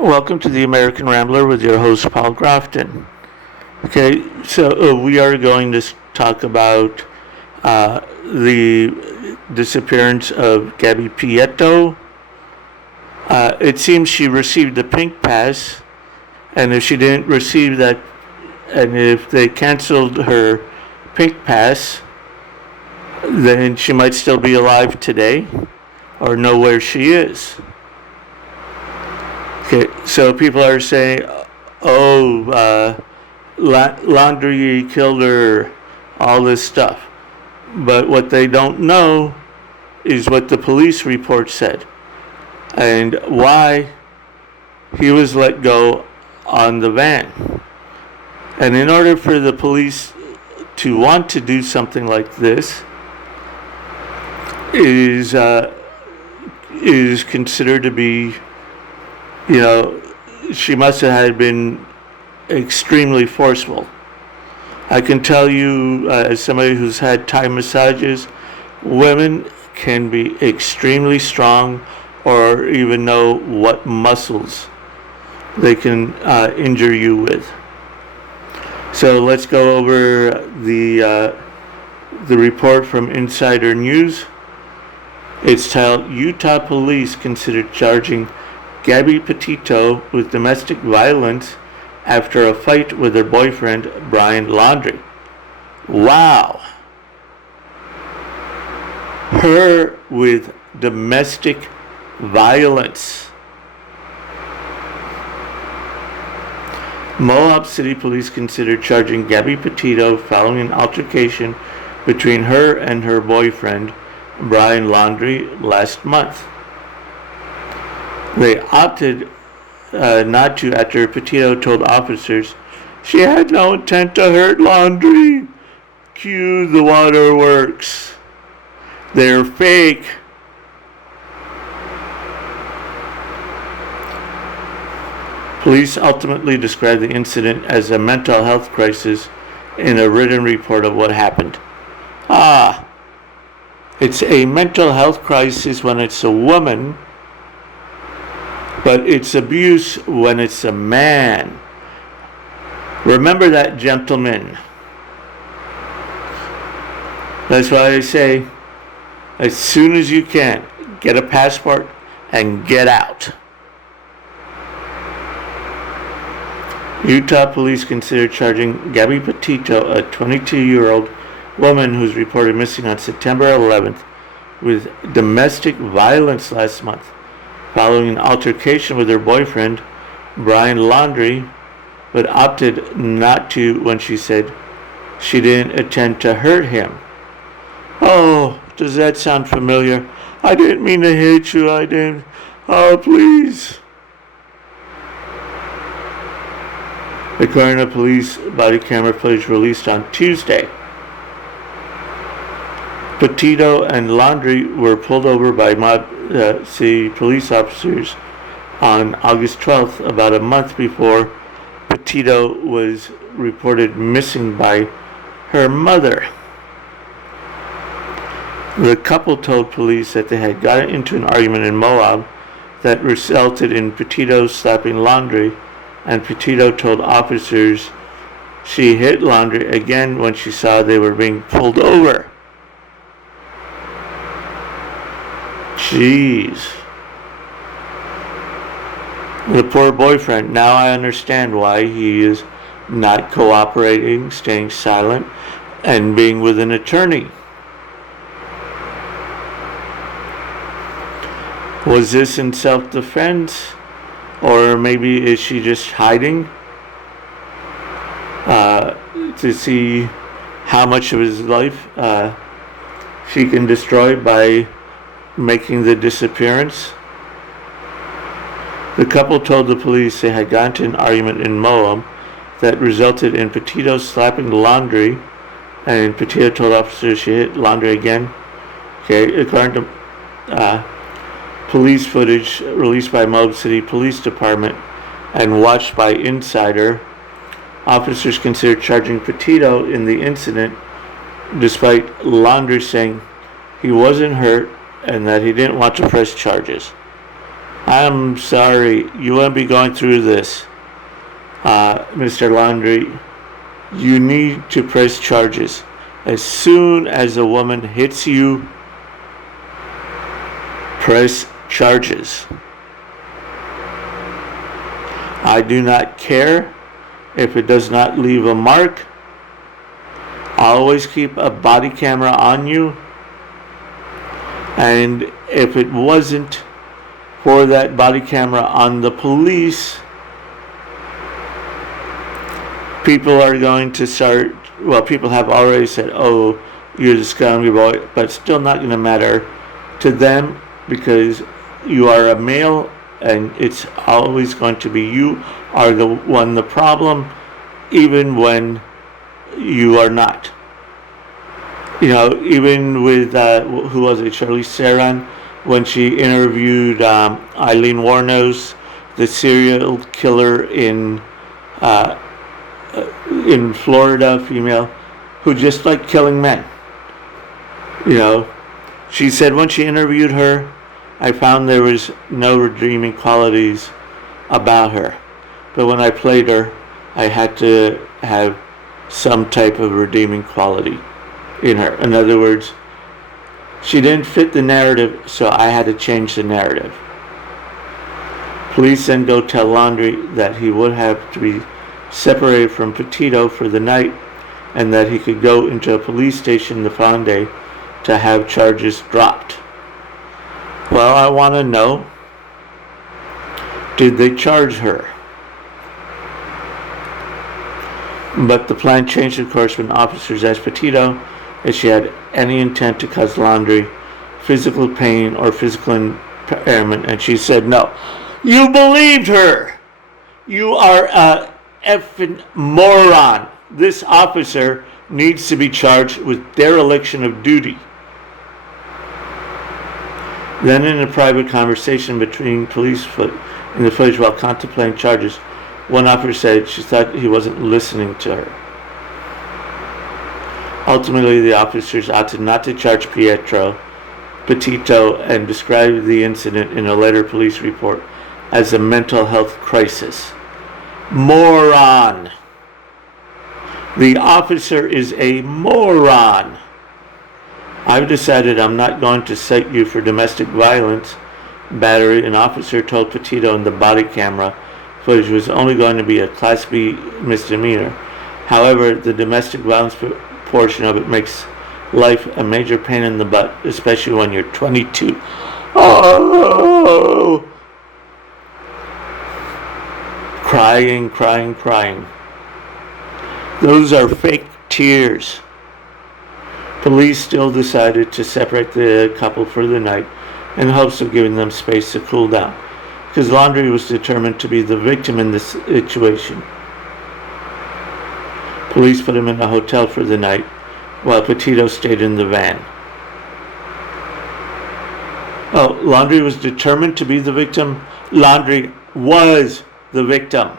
Welcome to the American Rambler with your host, Paul Grafton. Okay, so we are going to talk about the disappearance of Gabbi Petito. It seems she received the pink pass, and if she didn't receive that, and if they canceled her pink pass, then she might still be alive today or know where she is. Okay, so people are saying, Laundrie killed her, all this stuff. But what they don't know is what the police report said and why he was let go on the van. And in order for the police to want to do something like this, is considered to be, she must have had been extremely forceful. I can tell you, as somebody who's had Thai massages, women can be extremely strong or even know what muscles they can injure you with. So let's go over the report from Insider News. It's titled, Utah Police Considered Charging Gabbi Petito with Domestic Violence After a Fight with Her Boyfriend, Brian Laundrie. Wow. Her with domestic violence. Moab City Police considered charging Gabbi Petito following an altercation between her and her boyfriend, Brian Laundrie, last month. They opted not to after Petito told officers she had no intent to hurt Laundrie. Cue the waterworks. They're fake. Police ultimately described the incident as a mental health crisis in a written report of what happened. It's a mental health crisis when it's a woman, but it's abuse when it's a man. Remember that, gentlemen. That's why I say, as soon as you can, get a passport and get out. Utah police consider charging Gabbi Petito, a 22-year-old woman who's reported missing on September 11th, with domestic violence last month, following an altercation with her boyfriend, Brian Laundrie, but opted not to when she said she didn't intend to hurt him. Oh, does that sound familiar? I didn't mean to hit you, I didn't. Oh, please. According to police body camera footage released on Tuesday, Petito and Laundrie were pulled over by Moab City police officers on August 12th, about a month before Petito was reported missing by her mother. The couple told police that they had gotten into an argument in Moab that resulted in Petito slapping Laundrie, and Petito told officers she hit Laundrie again when she saw they were being pulled over. Jeez. The poor boyfriend. Now I understand why he is not cooperating, staying silent, and being with an attorney. Was this in self-defense? Or maybe is she just hiding to see how much of his life she can destroy by making the disappearance? The couple told the police they had gotten into an argument in Moab that resulted in Petito slapping Laundrie, and Petito told officers she hit Laundrie again. Okay, according to police footage released by Moab City Police Department and watched by Insider, officers considered charging Petito in the incident, despite Laundrie saying he wasn't hurt and that he didn't want to press charges. I'm sorry, you won't be going through this, Mr. Laundry. You need to press charges. As soon as a woman hits you, press charges. I do not care if it does not leave a mark. Always keep a body camera on you. And if it wasn't for that body camera on the police, people are going to start, well, people have already said, oh, you're the scummy boy, but it's still not going to matter to them because you are a male and it's always going to be you are the problem, even when you are not. You know, even with, who was it, Charlize Theron, when she interviewed Eileen Wuornos, the serial killer in Florida, female, who just liked killing men. You know, she said when she interviewed her, I found there was no redeeming qualities about her. But when I played her, I had to have some type of redeeming quality in her. In other words, she didn't fit the narrative, so I had to change the narrative. Police then go tell Laundry that he would have to be separated from Petito for the night and that he could go into a police station the following day to have charges dropped. Well, I want to know, did they charge her? But the plan changed, of course, when officers asked Petito if she had any intent to cause Laundry physical pain or physical impairment, and she said no. You believed her! You are a effing moron. This officer needs to be charged with dereliction of duty. Then in a private conversation between police in the footage while contemplating charges, one officer said she thought he wasn't listening to her. Ultimately, the officers opted not to charge Petito, and described the incident in a later police report as a mental health crisis. Moron! The officer is a moron! I've decided I'm not going to cite you for domestic violence, battery. An officer told Petito in the body camera footage was only going to be a Class B misdemeanor. However, the domestic violence portion of it makes life a major pain in the butt, especially when you're 22. Oh! Crying. Those are fake tears. Police still decided to separate the couple for the night in hopes of giving them space to cool down, because Laundry was determined to be the victim in this situation. Police put him in a hotel for the night, while Petito stayed in the van. Oh, Laundry was determined to be the victim? Laundry was the victim.